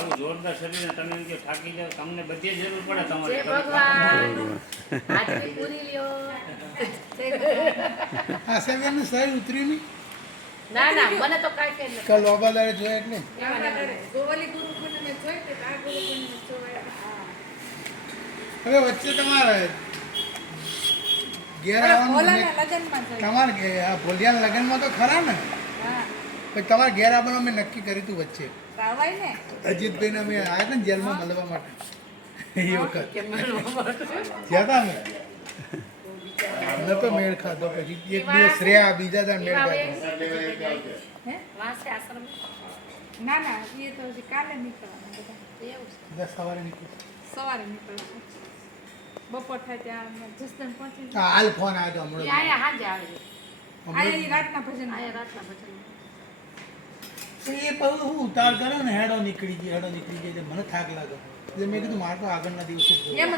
આવું જોરદાર શરીરને તમે એમ કે થાકી જાવ, તમને બધી જરૂર પડે તમારે. જય ભગવાન હાજરી પૂરી લ્યો. આ સેવનનું શરીર ઉતર્યું નહીં ના ના મને તો કાંઈ કે નથી. કાલ લોબાદારે જોયા એટલે ગોવાલી ગુરુકુંડ મેં જોઈ કે આ ગુરુકુંડ મેં જોયા. હવે વચ્ચે તમારે ઘેર આવવાનું ભોલાના લગ્નમાં જોઈ. તમારે આ ભોલિયાના લગ્નમાં તો ખરા ને હા પછી તમારે ઘેર આવવાનું અમે નક્કી કર્યું હતું વચ્ચે આવાય ને અજીતભાઈને અમે આવ્યા હતા ને જેલમાં મળવા માટે એ વખત કે મળવા માટે. જ્યાં હતા અમે નતો મેળ ખાધો પછી એક દિવસ રહ્યા બીજા તા મેળ ખાધો હે વાંસે આશ્રમ ના ના એ તો હજી કાલે નીકળવાના બધા. એવું છે. બધા સવારે નીકળ્યું સવારે નીકળશું. બપોર થાય ત્યાં જસદણ પહોંચી હા હાલ ફોન આવ્યો હતો એ હમણાં આયા હાજે આવે છે. આયા ઈ રાતના ભજન આયા રાતના ભજન. તો એ બહુ હું ઉતાર કર્યો ને હેડો નીકળી જાય એટલે મને થાક લાગ્યો એટલે મેં કીધું મારે તો આગળના દિવસે જ જોવું. એમ